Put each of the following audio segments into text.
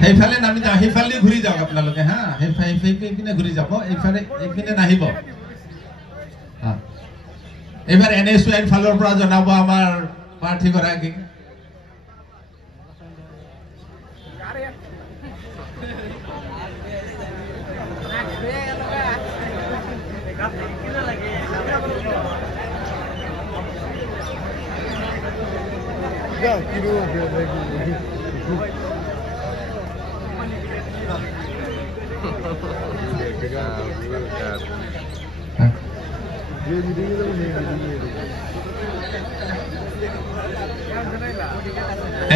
সেইফালে নামি যাও, সেইফালে ঘূৰি যাওক আপোনালোকে হা, সেইপিনে ঘূৰি যাব, এইফালে এইপিনে নাহিব। এইবাৰ NSUIৰ ফালৰ পৰা জনাব আমাৰ প্ৰাৰ্থীগৰাকীক।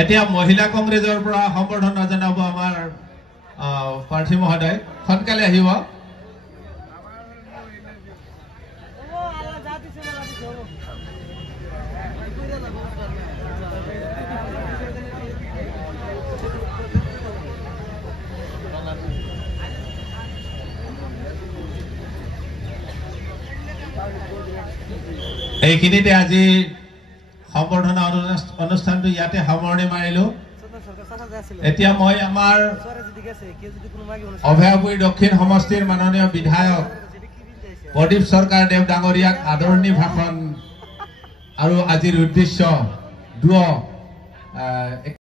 এতিয়া মহিলা কংগ্ৰেছৰ পৰা সম্বৰ্ধনা জনাব আমাৰ প্ৰাৰ্থী মহোদয়, সোনকালে আহিব। এইখিনিতে আজি সম্বৰ্ধনা অনুষ্ঠানটো ইয়াতে সামৰণি মাৰিলো। এতিয়া মই আমাৰ অভয়াপুৰী দক্ষিণ সমষ্টিৰ মাননীয় বিধায়ক প্ৰদীপ সৰকাৰ দেৱ ডাঙৰীয়াক আদৰণি ভাষণ আৰু আজিৰ উদ্দেশ্য